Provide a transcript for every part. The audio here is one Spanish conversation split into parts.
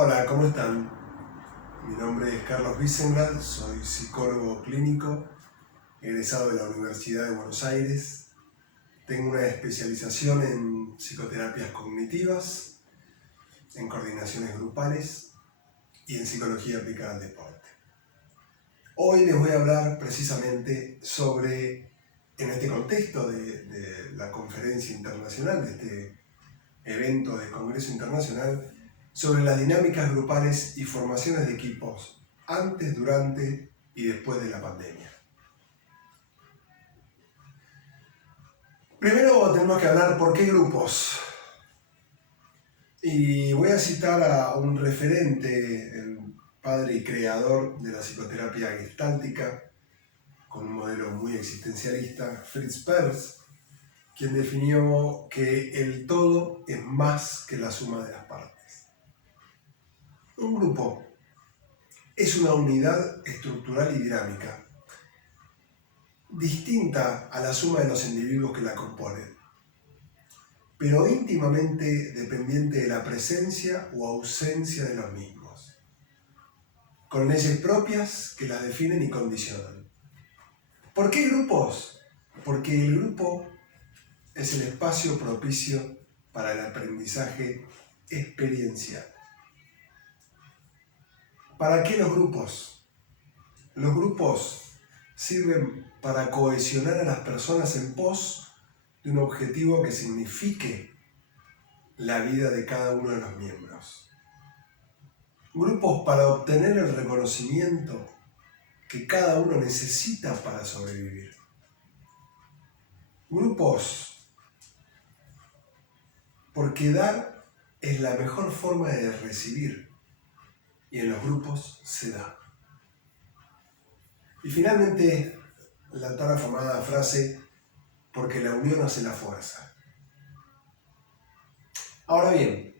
Hola, ¿cómo están? Mi nombre es Carlos Wiesengrad, soy psicólogo clínico, egresado de la Universidad de Buenos Aires. Tengo una especialización en psicoterapias cognitivas, en coordinaciones grupales y en psicología aplicada al deporte. Hoy les voy a hablar precisamente sobre, en este contexto de la conferencia internacional, de este evento de Congreso Internacional, sobre las dinámicas grupales y formaciones de equipos antes, durante y después de la pandemia. Primero tenemos que hablar por qué grupos. Y voy a citar a un referente, el padre y creador de la psicoterapia gestáltica, con un modelo muy existencialista, Fritz Perls, quien definió que el todo es más que la suma de las partes. Un grupo es una unidad estructural y dinámica, distinta a la suma de los individuos que la componen, pero íntimamente dependiente de la presencia o ausencia de los mismos, con leyes propias que las definen y condicionan. ¿Por qué grupos? Porque el grupo es el espacio propicio para el aprendizaje experiencial. ¿Para qué los grupos? Los grupos sirven para cohesionar a las personas en pos de un objetivo que signifique la vida de cada uno de los miembros. Grupos para obtener el reconocimiento que cada uno necesita para sobrevivir. Grupos porque dar es la mejor forma de recibir y en los grupos se da. Y finalmente, la tan afamada frase, porque la unión hace la fuerza. Ahora bien,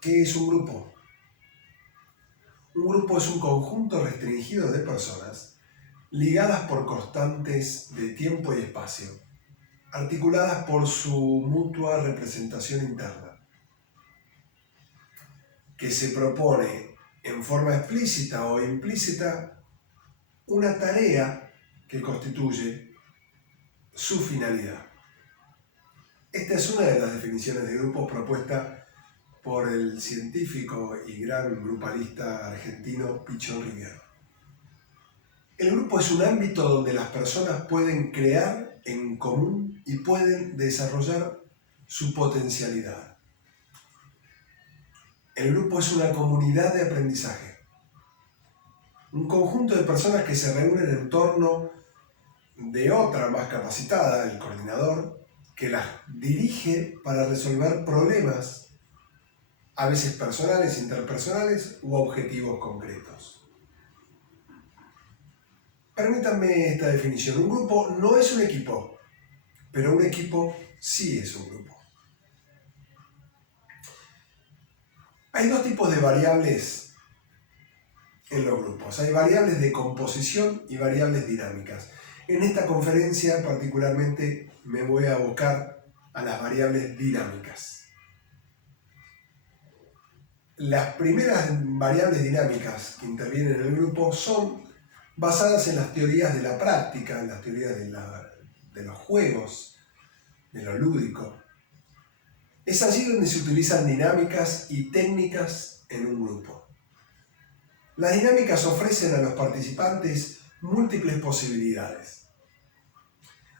¿qué es un grupo? Un grupo es un conjunto restringido de personas ligadas por constantes de tiempo y espacio, articuladas por su mutua representación interna, que se propone en forma explícita o implícita una tarea que constituye su finalidad. Esta es una de las definiciones de grupo propuesta por el científico y gran grupalista argentino Pichón Rivière. El grupo es un ámbito donde las personas pueden crear en común y pueden desarrollar su potencialidad. El grupo es una comunidad de aprendizaje, un conjunto de personas que se reúnen en torno de otra más capacitada, el coordinador, que las dirige para resolver problemas, a veces personales, interpersonales u objetivos concretos. Permítanme esta definición. Un grupo no es un equipo, pero un equipo sí es un grupo. Hay dos tipos de variables en los grupos. Hay variables de composición y variables dinámicas. En esta conferencia particularmente me voy a abocar a las variables dinámicas. Las primeras variables dinámicas que intervienen en el grupo son basadas en las teorías de la práctica, en las teorías de los juegos, de lo lúdico. Es allí donde se utilizan dinámicas y técnicas en un grupo. Las dinámicas ofrecen a los participantes múltiples posibilidades.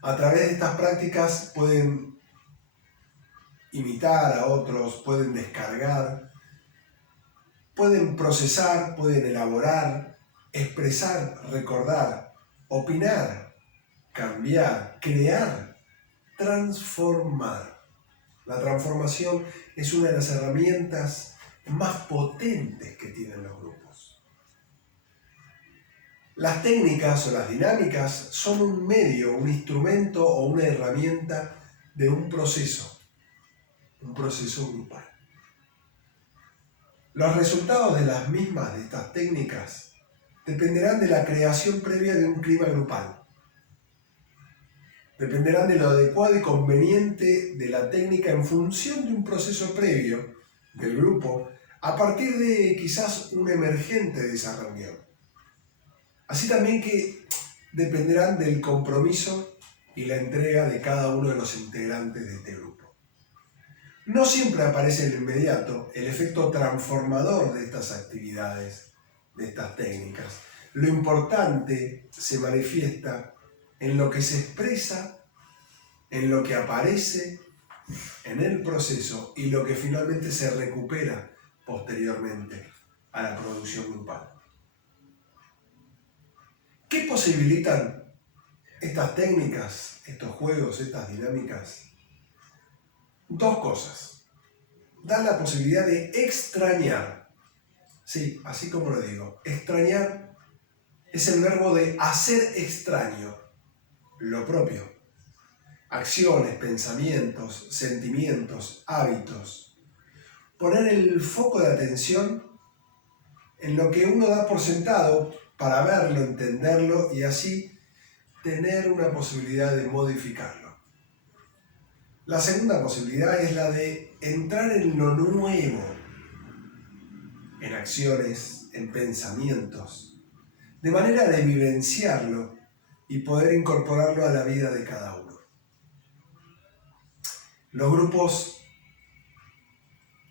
A través de estas prácticas pueden imitar a otros, pueden descargar, pueden procesar, pueden elaborar, expresar, recordar, opinar, cambiar, crear, transformar. La transformación es una de las herramientas más potentes que tienen los grupos. Las técnicas o las dinámicas son un medio, un instrumento o una herramienta de un proceso grupal. Los resultados de las mismas de estas técnicas dependerán de la creación previa de un clima grupal. Dependerán de lo adecuado y conveniente de la técnica en función de un proceso previo del grupo a partir de quizás un emergente de esa reunión. Así también que dependerán del compromiso y la entrega de cada uno de los integrantes de este grupo. No siempre aparece en lo inmediato el efecto transformador de estas actividades, de estas técnicas. Lo importante se manifiesta en lo que se expresa, en lo que aparece en el proceso y lo que finalmente se recupera posteriormente a la producción grupal. ¿Qué posibilitan estas técnicas, estos juegos, estas dinámicas? Dos cosas. Dan la posibilidad de extrañar. Sí, así como lo digo. Extrañar es el verbo de hacer extraño, lo propio. Acciones, pensamientos, sentimientos, hábitos. Poner el foco de atención en lo que uno da por sentado para verlo, entenderlo y así tener una posibilidad de modificarlo. La segunda posibilidad es la de entrar en lo nuevo, en acciones, en pensamientos, de manera de vivenciarlo y poder incorporarlo a la vida de cada uno. Los grupos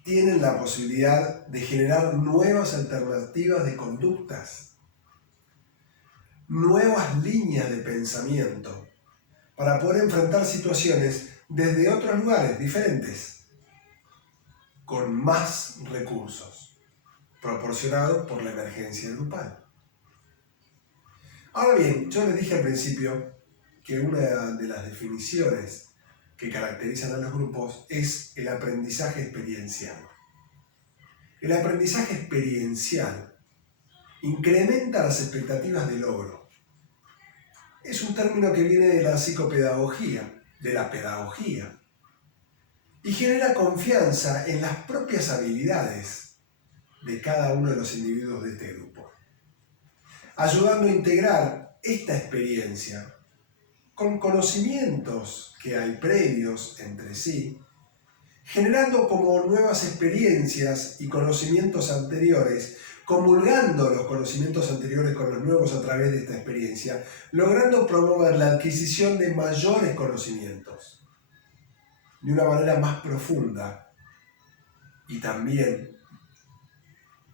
tienen la posibilidad de generar nuevas alternativas de conductas, nuevas líneas de pensamiento, para poder enfrentar situaciones desde otros lugares diferentes, con más recursos, proporcionados por la emergencia grupal. Ahora bien, yo les dije al principio que una de las definiciones que caracterizan a los grupos es el aprendizaje experiencial. El aprendizaje experiencial incrementa las expectativas de logro. Es un término que viene de la psicopedagogía, de la pedagogía, y genera confianza en las propias habilidades de cada uno de los individuos de este grupo, ayudando a integrar esta experiencia con conocimientos que hay previos entre sí, generando como nuevas experiencias y conocimientos anteriores, comulgando los conocimientos anteriores con los nuevos a través de esta experiencia, logrando promover la adquisición de mayores conocimientos de una manera más profunda y también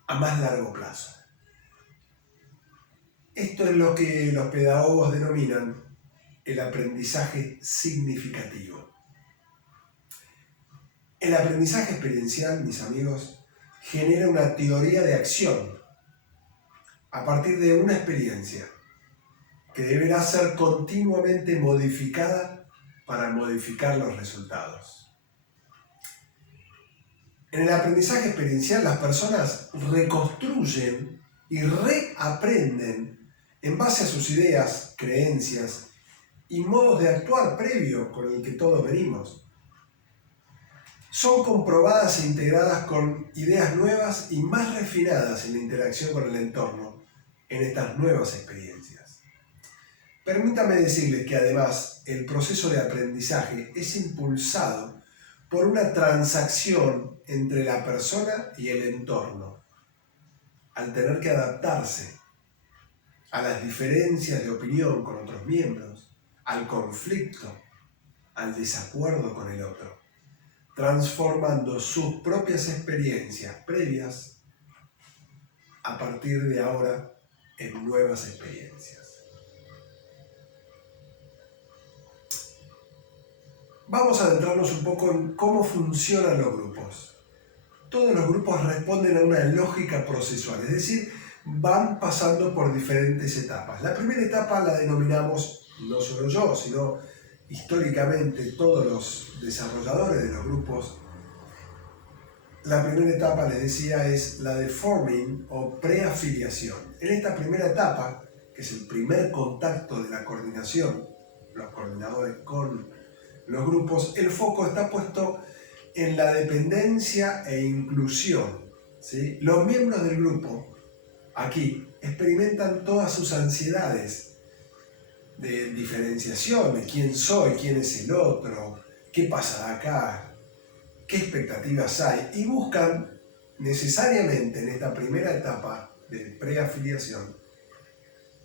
a más largo plazo. Esto es lo que los pedagogos denominan el aprendizaje significativo. El aprendizaje experiencial, mis amigos, genera una teoría de acción a partir de una experiencia que deberá ser continuamente modificada para modificar los resultados. En el aprendizaje experiencial, las personas reconstruyen y reaprenden en base a sus ideas, creencias y modos de actuar previo con el que todos venimos. Son comprobadas e integradas con ideas nuevas y más refinadas en la interacción con el entorno en estas nuevas experiencias. Permítanme decirles que además el proceso de aprendizaje es impulsado por una transacción entre la persona y el entorno, al tener que adaptarse a las diferencias de opinión con otros miembros, al conflicto, al desacuerdo con el otro, transformando sus propias experiencias previas a partir de ahora en nuevas experiencias. Vamos a adentrarnos un poco en cómo funcionan los grupos. Todos los grupos responden a una lógica procesual, es decir, van pasando por diferentes etapas. La primera etapa la denominamos, no solo yo, sino históricamente todos los desarrolladores de los grupos. La primera etapa, les decía, es la de forming o preafiliación. En esta primera etapa, que es el primer contacto de la coordinación, los coordinadores con los grupos, el foco está puesto en la dependencia e inclusión, ¿sí? Los miembros del grupo, aquí, experimentan todas sus ansiedades de diferenciación, de quién soy, quién es el otro, qué pasa acá, qué expectativas hay, y buscan necesariamente en esta primera etapa de preafiliación,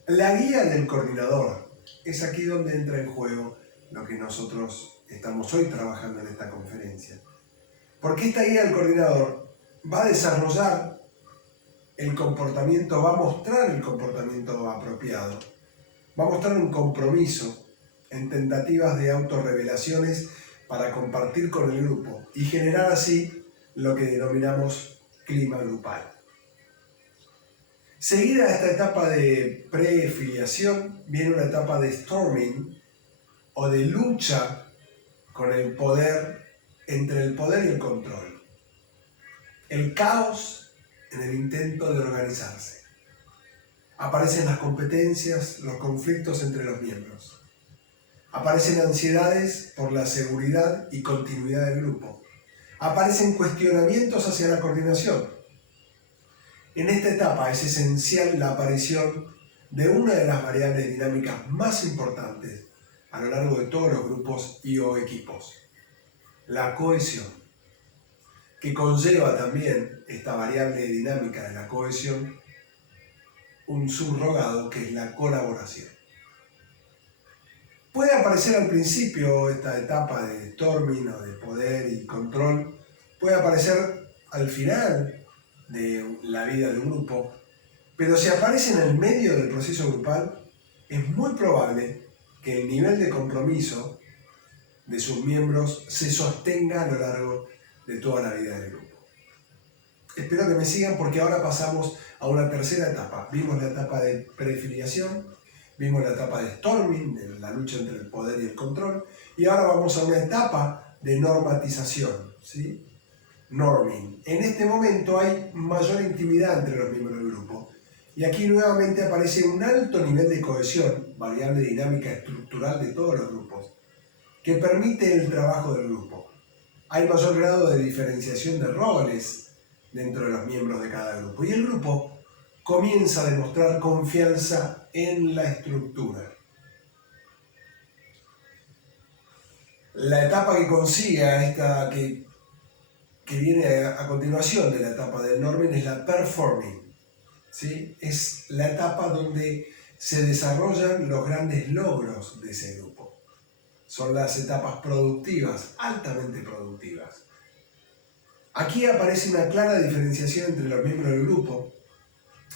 la guía del coordinador. Es aquí donde entra en juego lo que nosotros estamos hoy trabajando en esta conferencia. Porque esta guía del coordinador va a desarrollar el comportamiento, va a mostrar el comportamiento apropiado, va a mostrar un compromiso en tentativas de autorrevelaciones para compartir con el grupo y generar así lo que denominamos clima grupal. Seguida esta etapa de prefiliación viene una etapa de storming o de lucha con el poder, entre el poder y el control. El caos en el intento de organizarse. Aparecen las competencias, los conflictos entre los miembros. Aparecen ansiedades por la seguridad y continuidad del grupo. Aparecen cuestionamientos hacia la coordinación. En esta etapa es esencial la aparición de una de las variables dinámicas más importantes a lo largo de todos los grupos y o equipos, la cohesión, que conlleva también esta variable dinámica de la cohesión un subrogado que es la colaboración. Puede aparecer al principio esta etapa de storming o de poder y control, puede aparecer al final de la vida de un grupo, pero si aparece en el medio del proceso grupal, es muy probable que el nivel de compromiso de sus miembros se sostenga a lo largo de toda la vida del grupo. Espero que me sigan porque ahora pasamos a una tercera etapa. Vimos la etapa de prefiliación, vimos la etapa de storming, de la lucha entre el poder y el control, y ahora vamos a una etapa de normatización, ¿sí? Norming. En este momento hay mayor intimidad entre los miembros del grupo y aquí nuevamente aparece un alto nivel de cohesión, variable dinámica estructural de todos los grupos, que permite el trabajo del grupo. Hay mayor grado de diferenciación de roles dentro de los miembros de cada grupo y el grupo comienza a demostrar confianza en la estructura. La etapa que consigue esta que viene a continuación de la etapa del norming es la performing, ¿sí? Es la etapa donde se desarrollan los grandes logros de ese grupo. Son las etapas productivas, altamente productivas. Aquí aparece una clara diferenciación entre los miembros del grupo,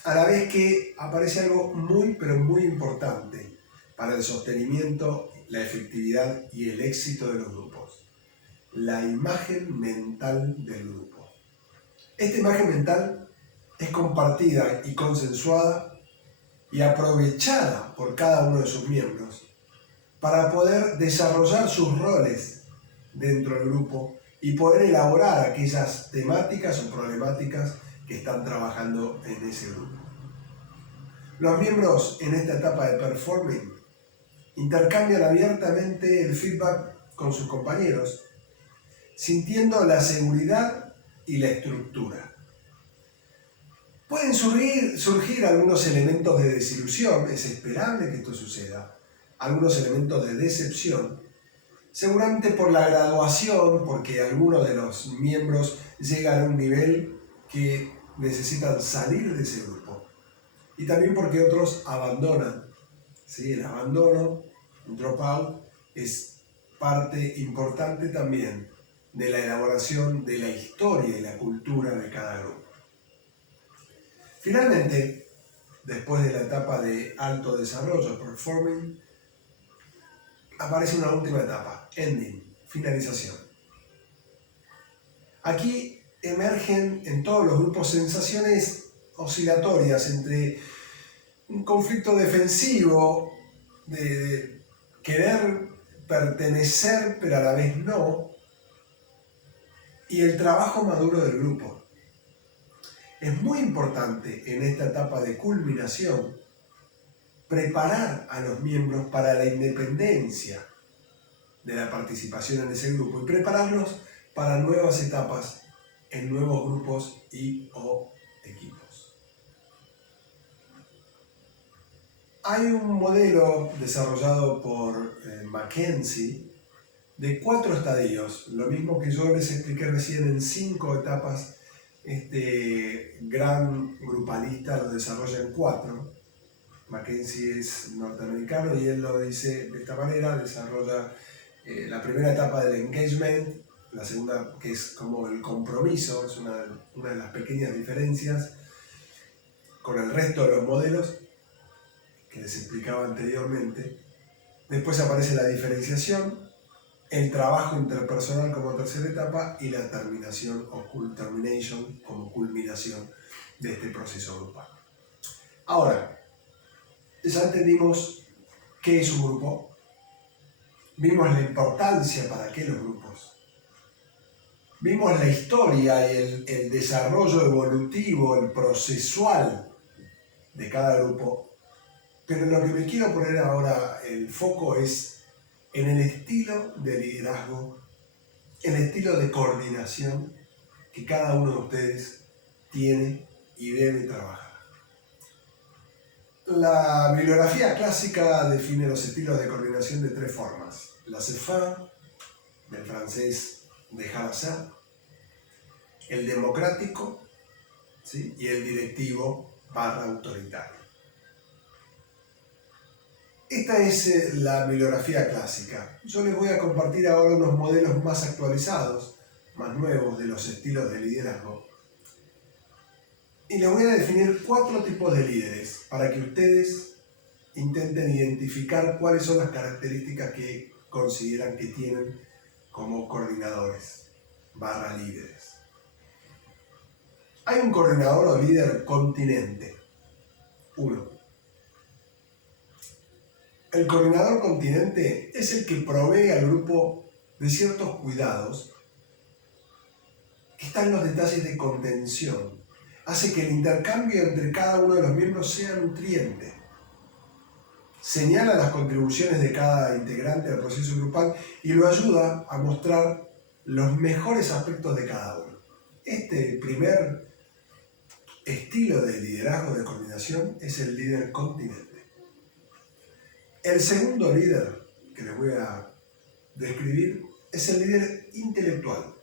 a la vez que aparece algo muy, pero muy importante para el sostenimiento, la efectividad y el éxito de los grupos. La imagen mental del grupo. Esta imagen mental es compartida y consensuada y aprovechada por cada uno de sus miembros para poder desarrollar sus roles dentro del grupo y poder elaborar aquellas temáticas o problemáticas que están trabajando en ese grupo. Los miembros en esta etapa de performing intercambian abiertamente el feedback con sus compañeros, sintiendo la seguridad y la estructura. Pueden surgir algunos elementos de desilusión, es esperable que esto suceda, algunos elementos de decepción, seguramente por la graduación, porque algunos de los miembros llegan a un nivel que necesitan salir de ese grupo, y también porque otros abandonan, ¿sí? El abandono, un dropout, es parte importante también de la elaboración de la historia y la cultura de cada grupo. Finalmente, después de la etapa de alto desarrollo, performing, aparece una última etapa, ending, finalización. Aquí emergen en todos los grupos sensaciones oscilatorias entre un conflicto defensivo de querer pertenecer pero a la vez no, y el trabajo maduro del grupo. Es muy importante en esta etapa de culminación preparar a los miembros para la independencia de la participación en ese grupo y prepararlos para nuevas etapas en nuevos grupos y o equipos. Hay un modelo desarrollado por McKenzie de 4 estadios, lo mismo que yo les expliqué recién en 5 etapas Este gran grupalista lo desarrolla en 4. Mackenzie es norteamericano y él lo dice de esta manera: desarrolla la primera etapa del engagement, la segunda, que es como el compromiso, es una de las pequeñas diferencias con el resto de los modelos que les explicaba anteriormente. Después aparece la diferenciación, el trabajo interpersonal como tercera etapa y la terminación o termination como culminación de este proceso grupal. Ahora, ya entendimos qué es un grupo, vimos la importancia para qué los grupos, vimos la historia y el desarrollo evolutivo, el procesual de cada grupo, pero lo que me quiero poner ahora el foco es en el estilo de liderazgo, el estilo de coordinación que cada uno de ustedes tiene y debe trabajar. La bibliografía clásica define los estilos de coordinación de 3 formas: la CFA, del francés dejar hacer, el democrático, ¿sí?, y el directivo / autoritario. Esta es la bibliografía clásica. Yo les voy a compartir ahora unos modelos más actualizados, más nuevos, de los estilos de liderazgo. Y les voy a definir 4 tipos de líderes para que ustedes intenten identificar cuáles son las características que consideran que tienen como coordinadores / líderes. Hay un coordinador o líder continente. 1. El coordinador continente es el que provee al grupo de ciertos cuidados que están en los detalles de contención. Hace que el intercambio entre cada uno de los miembros sea nutriente. Señala las contribuciones de cada integrante al proceso grupal y lo ayuda a mostrar los mejores aspectos de cada uno. Este primer estilo de liderazgo de coordinación es el líder continente. El segundo líder que les voy a describir es el líder intelectual.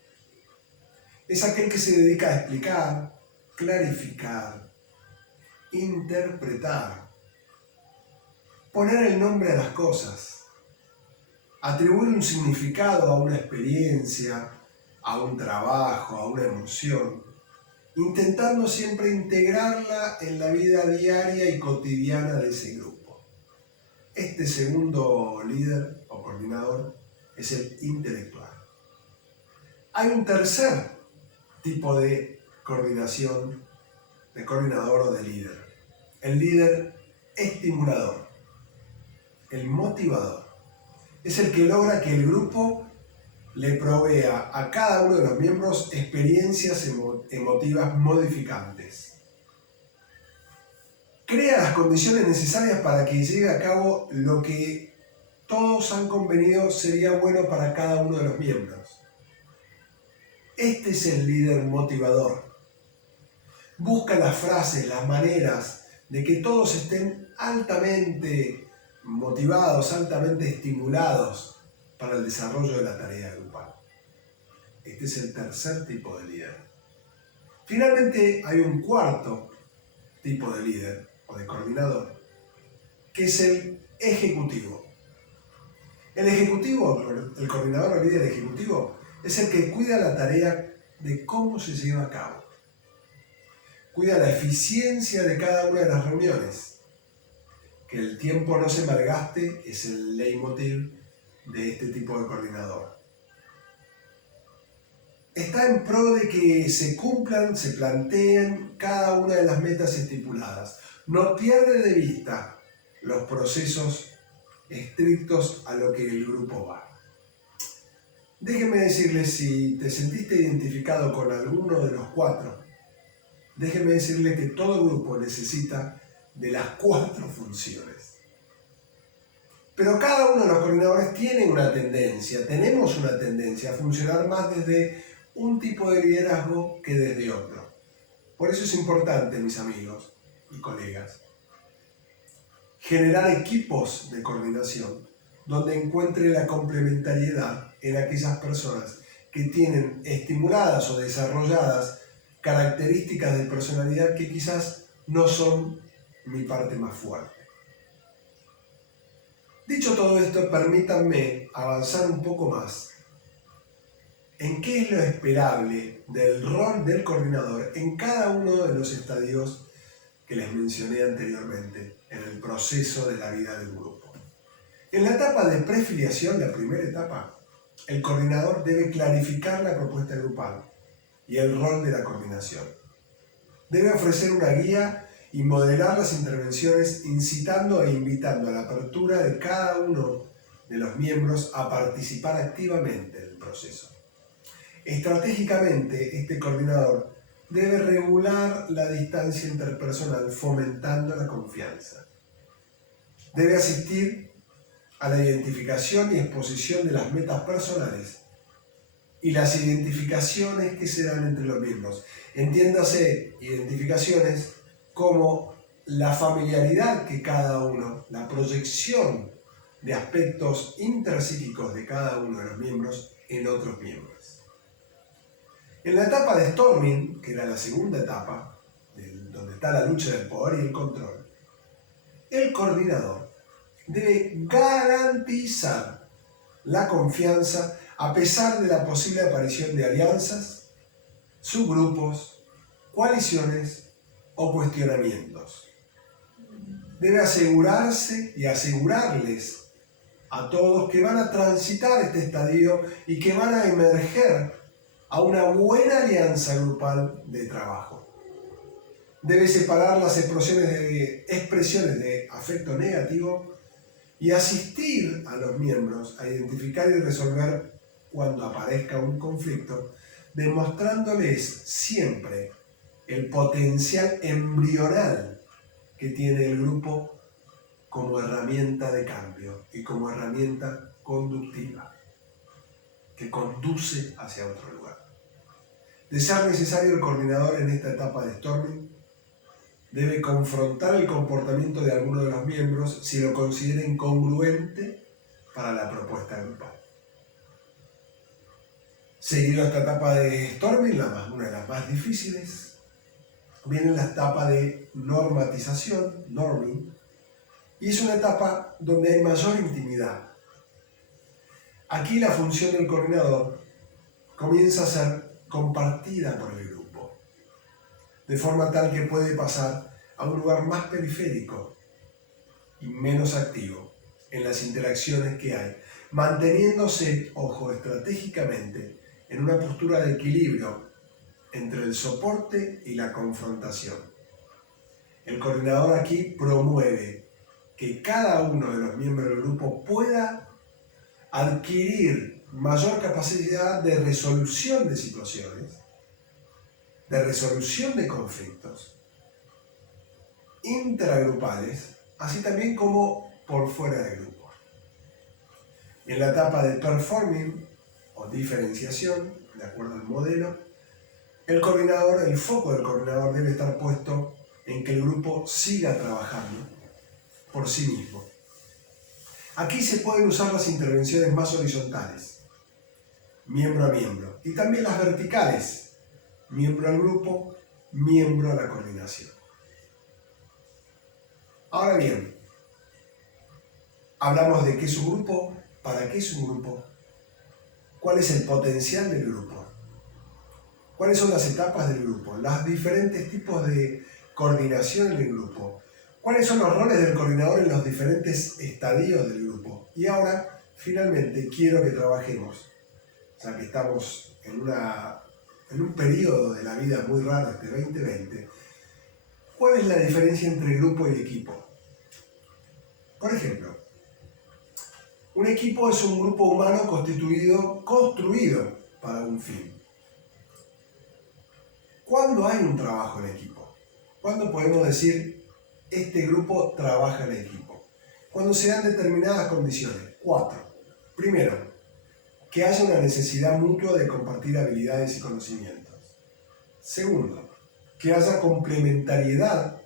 Es aquel que se dedica a explicar, clarificar, interpretar, poner el nombre a las cosas, atribuir un significado a una experiencia, a un trabajo, a una emoción, intentando siempre integrarla en la vida diaria y cotidiana de ese grupo. Este segundo líder o coordinador es el intelectual. Hay un tercer tipo de coordinación, de coordinador o de líder: el líder estimulador, el motivador. Es el que logra que el grupo le provea a cada uno de los miembros experiencias emotivas modificantes. Crea las condiciones necesarias para que llegue a cabo lo que todos han convenido sería bueno para cada uno de los miembros. Este es el líder motivador. Busca las frases, las maneras de que todos estén altamente motivados, altamente estimulados para el desarrollo de la tarea grupal. Este es el tercer tipo de líder. Finalmente, hay un cuarto tipo de líder o de coordinador, que es el ejecutivo. El ejecutivo, el coordinador o líder ejecutivo, es el que cuida la tarea de cómo se lleva a cabo. Cuida la eficiencia de cada una de las reuniones. Que el tiempo no se malgaste es el leitmotiv de este tipo de coordinador. Está en pro de que se cumplan, se planteen cada una de las metas estipuladas. No pierde de vista los procesos estrictos a lo que el grupo va. Déjenme decirles, si te sentiste identificado con alguno de los 4, déjenme decirle que todo grupo necesita de las 4 funciones. Pero cada uno de los coordinadores tiene una tendencia, tenemos una tendencia a funcionar más desde un tipo de liderazgo que desde otro. Por eso es importante, mis amigos y colegas, generar equipos de coordinación donde encuentre la complementariedad en aquellas personas que tienen estimuladas o desarrolladas características de personalidad que quizás no son mi parte más fuerte. Dicho todo esto, permítanme avanzar un poco más en qué es lo esperable del rol del coordinador en cada uno de los estadios que les mencioné anteriormente en el proceso de la vida del grupo. En la etapa de prefiliación, la primera etapa, el coordinador debe clarificar la propuesta grupal y el rol de la coordinación. Debe ofrecer una guía y modelar las intervenciones incitando e invitando a la apertura de cada uno de los miembros a participar activamente del proceso. Estratégicamente, este coordinador debe regular la distancia interpersonal fomentando la confianza. Debe asistir a la identificación y exposición de las metas personales y las identificaciones que se dan entre los miembros. Entiéndase identificaciones como la familiaridad que cada uno, la proyección de aspectos intrapsíquicos de cada uno de los miembros en otros miembros. En la etapa de Storming, que era la segunda etapa, donde está la lucha del poder y el control, el coordinador debe garantizar la confianza a pesar de la posible aparición de alianzas, subgrupos, coaliciones o cuestionamientos. Debe asegurarse y asegurarles a todos que van a transitar este estadio y que van a emerger a una buena alianza grupal de trabajo. Debe separar las expresiones de afecto negativo y asistir a los miembros a identificar y resolver cuando aparezca un conflicto, demostrándoles siempre el potencial embrional que tiene el grupo como herramienta de cambio y como herramienta conductiva que conduce hacia otro lugar. De ser necesario, el coordinador en esta etapa de Storming debe confrontar el comportamiento de alguno de los miembros si lo considera incongruente para la propuesta grupal. Seguido esta etapa de Storming, una de las más difíciles, viene la etapa de normatización, norming, y es una etapa donde hay mayor intimidad. Aquí la función del coordinador comienza a ser compartida por el grupo, de forma tal que puede pasar a un lugar más periférico y menos activo en las interacciones que hay, manteniéndose, ojo, estratégicamente, en una postura de equilibrio entre el soporte y la confrontación. El coordinador aquí promueve que cada uno de los miembros del grupo pueda adquirir mayor capacidad de resolución de situaciones, de resolución de conflictos intragrupales, así también como por fuera del grupo. En la etapa de performing o diferenciación, de acuerdo al modelo, el foco del coordinador debe estar puesto en que el grupo siga trabajando por sí mismo. Aquí se pueden usar las intervenciones más horizontales, miembro a miembro, y también las verticales, miembro al grupo, miembro a la coordinación. Ahora bien, hablamos de qué es un grupo, para qué es un grupo, cuál es el potencial del grupo, cuáles son las etapas del grupo, los diferentes tipos de coordinación en el grupo, cuáles son los roles del coordinador en los diferentes estadios del grupo. Y ahora, finalmente, quiero que trabajemos, ya que estamos en un periodo de la vida muy raro, este 2020, ¿cuál es la diferencia entre grupo y equipo? Por ejemplo, un equipo es un grupo humano construido para un fin. ¿Cuándo hay un trabajo en equipo? ¿Cuándo podemos decir, este grupo trabaja en equipo? Cuando se dan determinadas condiciones. 4. Primero, que haya una necesidad mutua de compartir habilidades y conocimientos. Segundo, que haya complementariedad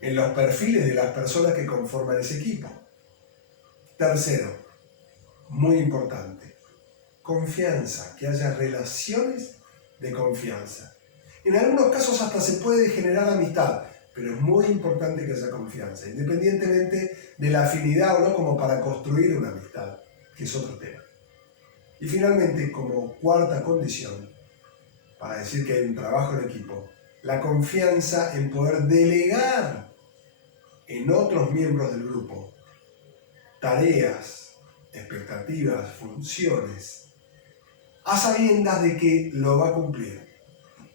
en los perfiles de las personas que conforman ese equipo. Tercero, muy importante, confianza, que haya relaciones de confianza. En algunos casos hasta se puede generar amistad, pero es muy importante que haya confianza, independientemente de la afinidad o no, como para construir una amistad, que es otro tema. Y finalmente, como cuarta condición, para decir que hay un trabajo en equipo, la confianza en poder delegar en otros miembros del grupo tareas, expectativas, funciones, a sabiendas de que lo va a cumplir,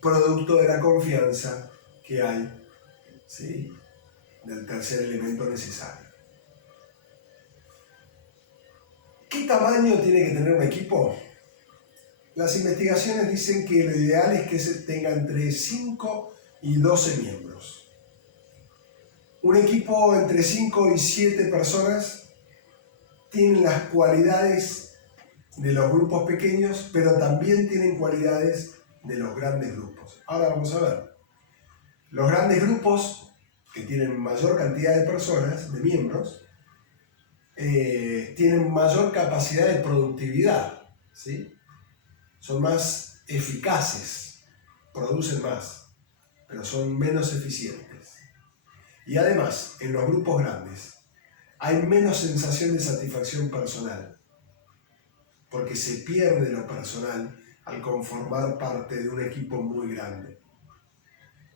producto de la confianza que hay, ¿sí?, del tercer elemento necesario. ¿Qué tamaño tiene que tener un equipo? Las investigaciones dicen que lo ideal es que se tenga entre 5 y 12 miembros. Un equipo entre 5 y 7 personas tiene las cualidades de los grupos pequeños, pero también tienen cualidades de los grandes grupos. Ahora vamos a ver. Los grandes grupos, que tienen mayor cantidad de personas, de miembros, tienen mayor capacidad de productividad, ¿sí? Son más eficaces, producen más, pero son menos eficientes. Y además, en los grupos grandes, hay menos sensación de satisfacción personal, porque se pierde lo personal al conformar parte de un equipo muy grande.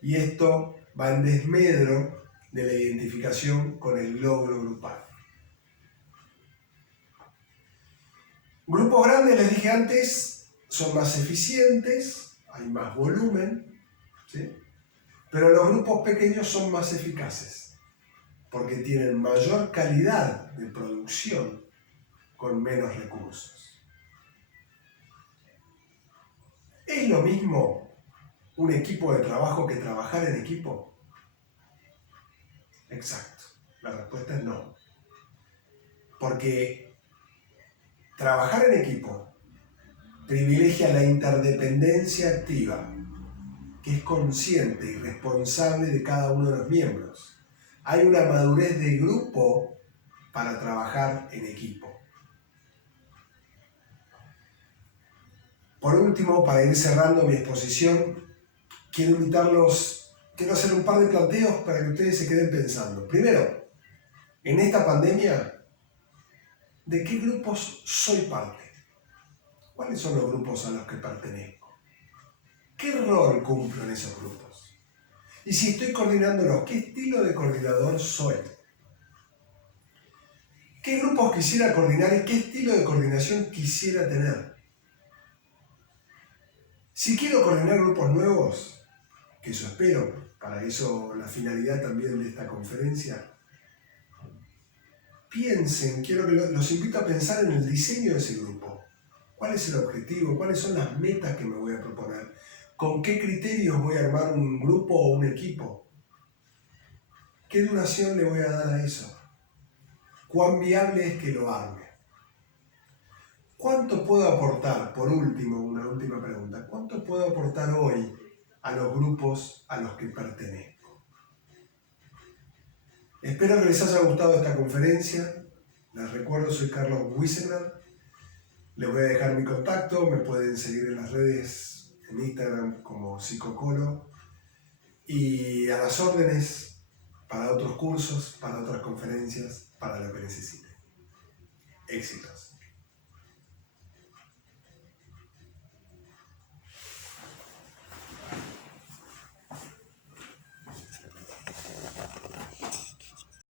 Y esto va en desmedro de la identificación con el logro grupal. Grupos grandes, les dije antes, son más eficientes, hay más volumen, ¿sí? Pero los grupos pequeños son más eficaces, porque tienen mayor calidad de producción con menos recursos. ¿Es lo mismo un equipo de trabajo que trabajar en equipo? Exacto, la respuesta es no. Porque trabajar en equipo privilegia la interdependencia activa, que es consciente y responsable de cada uno de los miembros. Hay una madurez de grupo para trabajar en equipo. Por último, para ir cerrando mi exposición, quiero hacer un par de planteos para que ustedes se queden pensando. Primero, en esta pandemia, ¿de qué grupos soy parte? ¿Cuáles son los grupos a los que pertenezco? ¿Qué rol cumplo en esos grupos? Y si estoy coordinándolos, ¿qué estilo de coordinador soy? ¿Qué grupos quisiera coordinar y qué estilo de coordinación quisiera tener? Si quiero coordinar grupos nuevos, que eso espero, para eso la finalidad también de esta conferencia, piensen, los invito a pensar en el diseño de ese grupo. ¿Cuál es el objetivo? ¿Cuáles son las metas que me voy a proponer? ¿Con qué criterios voy a armar un grupo o un equipo? ¿Qué duración le voy a dar a eso? ¿Cuán viable es que lo arme? ¿Cuánto puedo aportar, por último, una última pregunta, cuánto puedo aportar hoy a los grupos a los que pertenezco? Espero que les haya gustado esta conferencia. Les recuerdo, soy Carlos Wiesengrad. Les voy a dejar mi contacto, me pueden seguir en las redes, en Instagram como Psicocolo, y a las órdenes para otros cursos, para otras conferencias, para lo que necesiten. Éxitos.